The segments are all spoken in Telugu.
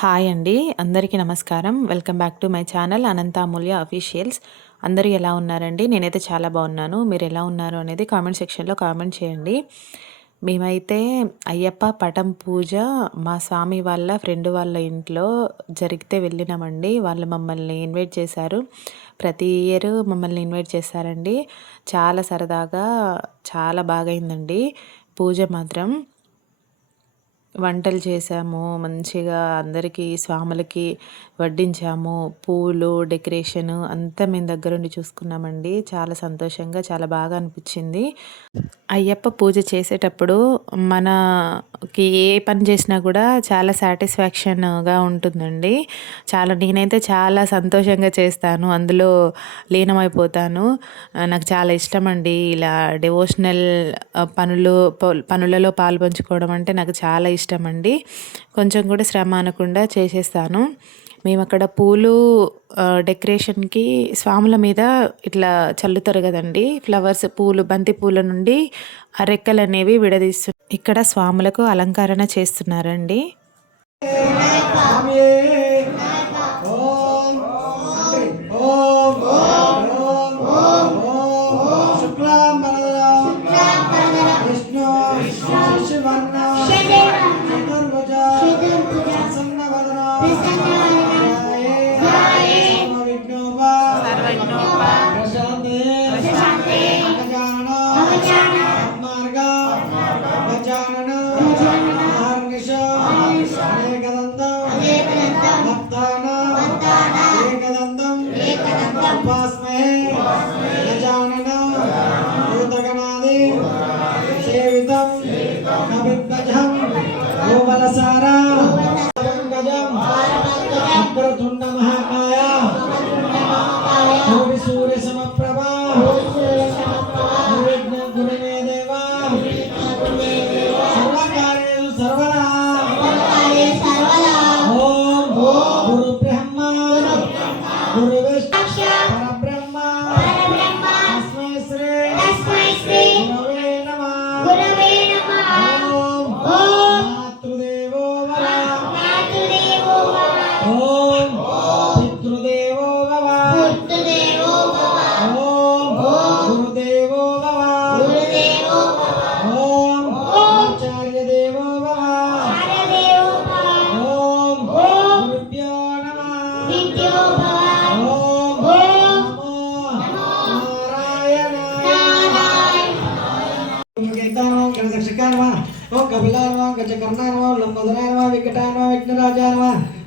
హాయ్ అండి. అందరికీ నమస్కారం. Welcome back to my channel Anantamulya officials. అందరూ ఎలా ఉన్నారండి? నేనైతే చాలా బాగున్నాను. మీరు ఎలా ఉన్నారు అనేది కామెంట్ సెక్షన్‌లో కామెంట్ చేయండి. మేమైతే అయ్యప్ప పటం పూజ మా స్వామి వాళ్ళ ఫ్రెండ్ వాళ్ళ ఇంట్లో జరిగితే వెళ్ళినామండి. వాళ్ళు మమ్మల్ని ఇన్వైట్ చేశారు. ప్రతి ఇయర్ మమ్మల్ని ఇన్వైట్ చేశారండి. చాలా సరదాగా చాలా బాగయిందండి పూజ మాత్రం. వంటలు చేసాము. మంచిగా అందరికీ స్వాములకి వడ్డించాము. పూలు, డెకరేషను అంతా మేము దగ్గరుండి చూసుకున్నామండి. చాలా సంతోషంగా, చాలా బాగా అనిపిచ్చింది. అయ్యప్ప పూజ చేసేటప్పుడు మనకి ఏ పని చేసినా కూడా చాలా సాటిస్ఫాక్షన్‌గా ఉంటుందండి. నేనైతే చాలా సంతోషంగా చేస్తాను. అందులో లీనమైపోతాను. నాకు చాలా ఇష్టమండి ఇలా డివోషనల్ పనులలో పాలుపంచుకోవడం అంటే నాకు చాలా ఇష్టమండి. కొంచెం కూడా శ్రమ అనకుండా చేసేస్తాను. మేమక్కడ పూలు డెకరేషన్‌కి స్వాముల మీద ఇట్లా చల్లుతారు గదండీ! ఫ్లవర్స్ పూలు, బంతి పూల నుండి ఆ రెక్కలనేవి ఇక్కడ స్వాములకు అలంకరణ చేస్తున్నారండి.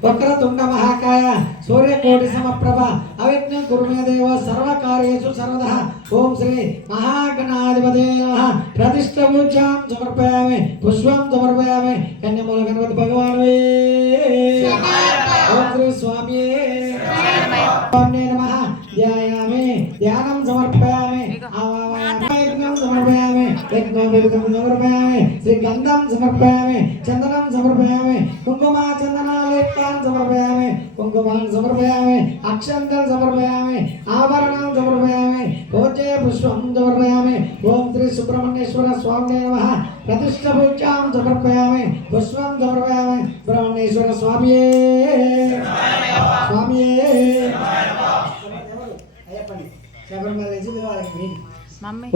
వక్రతుండ మహాకాయ సూర్యకోటి సమప్రభ అవిఘ్నం కురు మే దేవ సర్వకార్యేషు సర్వదా. ఓం శ్రీ మహాగణాధిపతే నమః. ప్రతిష్ఠ పూజాం సమర్పయామి, పుష్పం సమర్పయామి. కన్యమూల గణపతి భగవానువే ఓం శ్రీ స్వామియే నమః. ధ్యాయామి, ధ్యానం సమర్పయామి, ఆవాహయామి, సమర్పయామి, సమర్పయామి, శ్రీ గంధం సమర్పయామి, చందనం సమర్పయామి, కుంకుమ చందనాలేప్తాన్ సమర్పయామి, కుంకుమాన్ సమర్పయామి, అక్షంతల్ సమర్పయామి, ఆభరణం సమర్పయామి, పూజే పుష్పం సమర్పయామి. ఓం శ్రీ సుబ్రహ్మణ్యేశ్వర స్వామి నమః. ప్రతిష్ఠ పూజాం సమర్పయామి, పుష్పం సమర్పయామి. సుబ్రహ్మణ్యేశ్వర స్వామియే స్వామియే.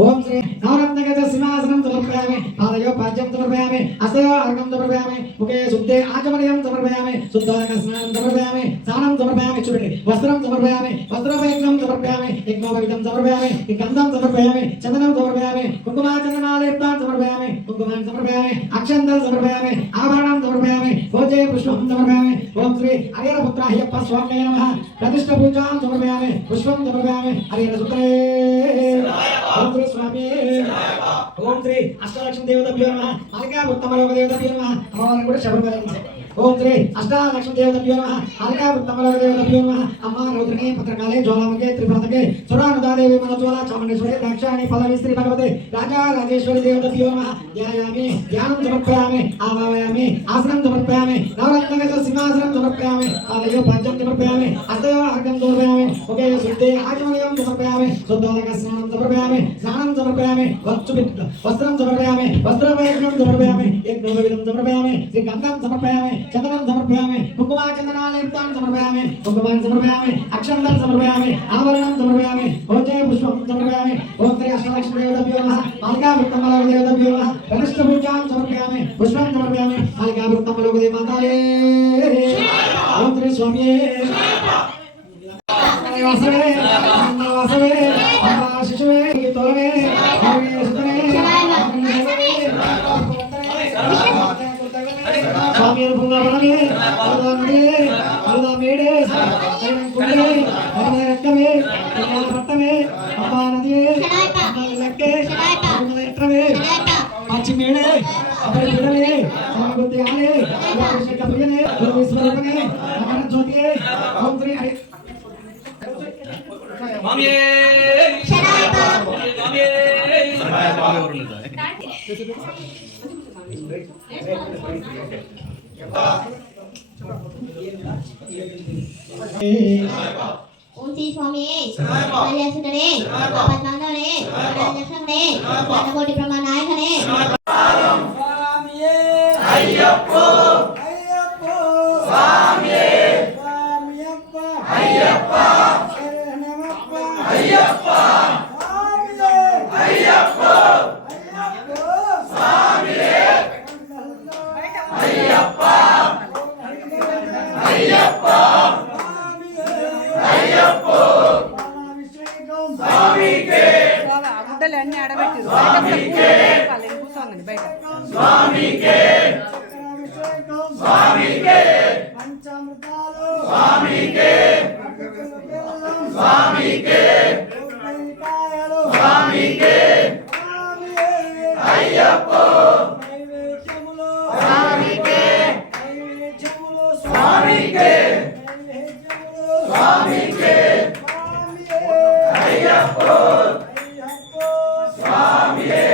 ఓం శ్రీ నవరత్నగజ సింహాసనం సమర్పయామి, పాదయో పాద్యం సమర్పయామి, అస్తయో అర్ఘం సమర్పయామి, ముఖే శుద్ధే ఆచమనీయం సమర్పయామి, శుద్ధోదక స్నానం సమర్పయామి, స్నానం సమర్పయామి, చూడండి వస్త్రం సమర్పయామి, వస్త్రోపయజ్ఞం సమర్పయామి, యజ్ఞోపవితం సమర్పయామి, గంధం సమర్పయామి, చందనం సమర్పయామి, కుంకుమ చందనాలేప్తాన్ సమర్పయామి, కుంకుమాన్ సమర్పయామి, అక్షంతల్ సమర్పయామి, ఆభరణం సమర్పయామి, పూజే పుష్పం సమర్పయామి. ఓం శ్రీ హరిహరపుత్ర అయ్యప్ప స్వామి నమః. ప్రతిష్ఠ పూజాం సమర్పయామి, పుష్పం సమర్పయామి. హరిహర సుత్రే ఓం శ్రీ స్వామి. ఓం శ్రీ అష్టలక్ష్మి దేవతభ్యో నమః. మాలికా ఉత్తమలోక దేవతభ్యో నమః. అమ్మవారిని కూడా శబరిమల. ఓం శ్రీ అష్టాలక్ష్మి దేవతభ్యో నమః. మాలికా ఉత్తమలోక దేవతభ్యో నమః. అమ్మ రౌద్రిణి పత్రకాళే జ్వాలాముఖే త్రిపురతకే సురానుదాదేవి మనోజ్వల చాముండేశ్వరి ద్రాక్షాయణి పల్లవి శ్రీ భగవతే రాజా రాజేశ్వరి దేవతభ్యో నమః. ధ్యాయామి, ధ్యానం సమర్పయామి, ఆవాహయామి, ఆసనం సమర్పయామి, నవరత్నగజ సింహాసనం సమర్పయామి, పాదయో పాద్యం సమర్పయామి, హస్తయో అర్ఘం సమర్పయామి, ముఖే శుద్ధే ఆచమనీయం సమర్పయామి, శుద్ధోదక స్నానం సమర్పయామి, స్నానం సమర్పయామి, వస్త్రం సమర్పయామి, వస్త్రోపయజ్ఞం సమర్పయామి, యజ్ఞోపవితం సమర్పయామి, శ్రీ గంధం సమర్పయామి, చందనం సమర్పయామి, కుంకుమ फलालिप्तान् समर्पयामि कुङ्कुमान् समर्पयामि अक्षन्तान् समर्पयामि आवरणं समर्पयामि ओजय पुष्पं समर्पयामि ओम श्री अष्टलक्ष्मी देवताभ्यो नमः मालिका वृत्तमलव देवताभ्यो नमः प्रतिष्ठ पूजां समर्पयामि पुष्पं समर्पयामि मालिका वृत्तमलव देवताले ओम श्री स्वामी वासवे वासवे अम्बा शिशुवे तोलवे सुतने स्वामी भुंगा बनगे अलदा मेडे कुंडे रक्तमे पट्टमे अम्बा नदिये लक्के एट्रमे पाची मेडे अपने बिडले स्वामी बुद्धि आले कृष्ण कपियने विश्वरूपने अमर ज्योतिये ओम श्री हरि स्वामी ओम श्री स्वामी कल्याणसुंदरे पद्मांगने राजसंगने कोटि ब्रह्मा नायकने स्वामीये अय्यप्पो अय्यप्पो स्वामीये स्वामीयप्पा अय्यप्पा शरणमप्पा अय्यप्पा स्वामीये अय्यप्पो अय्यप्पो स्वामीये अय्यप्पा अय्यप्पा अय्यप्पो स्वामीके గుడ్డలన్నీ ఆడబెట్టిరు స్వామికే బయట స్వామికే స్వామికే పంచామృతాలు స్వామికే స్వామికే స్వామికే అయ్యప్పో నైవేద్యములు స్వామికే నైవేద్యములు స్వామికే నైవేద్యములు స్వామికే అయ్యప్పో అయ్యప్పో స్వామియే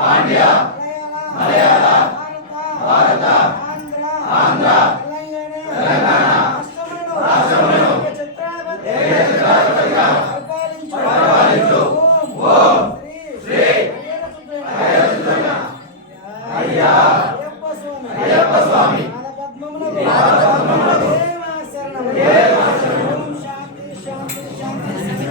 పాండ్య మలయాళ భారత ఆంధ్ర తెలంగాణ రాష్ట్రములను చిత్రాధిపతిగా పరిపాలించు ఓం శ్రీ అయ్యప్ప స్వామి పాదపద్మములకు శరణం. ఓం శాంతి శాంతి శాంతి.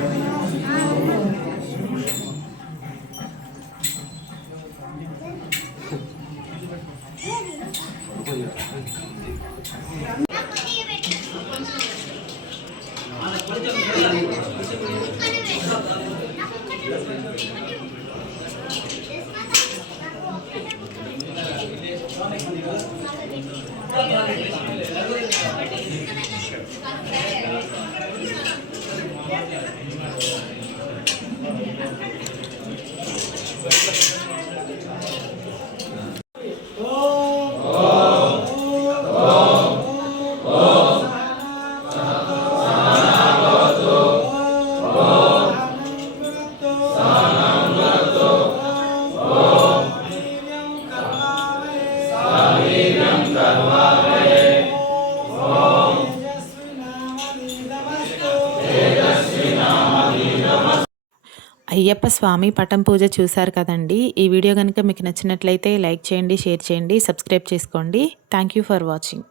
అయ్యప్ప స్వామి పటం పూజ చూశారు కదండి. ఈ వీడియో కనుక మీకు నచ్చినట్లయితే లైక్ చేయండి, షేర్ చేయండి, సబ్స్క్రైబ్ చేసుకోండి. Thank you for watching.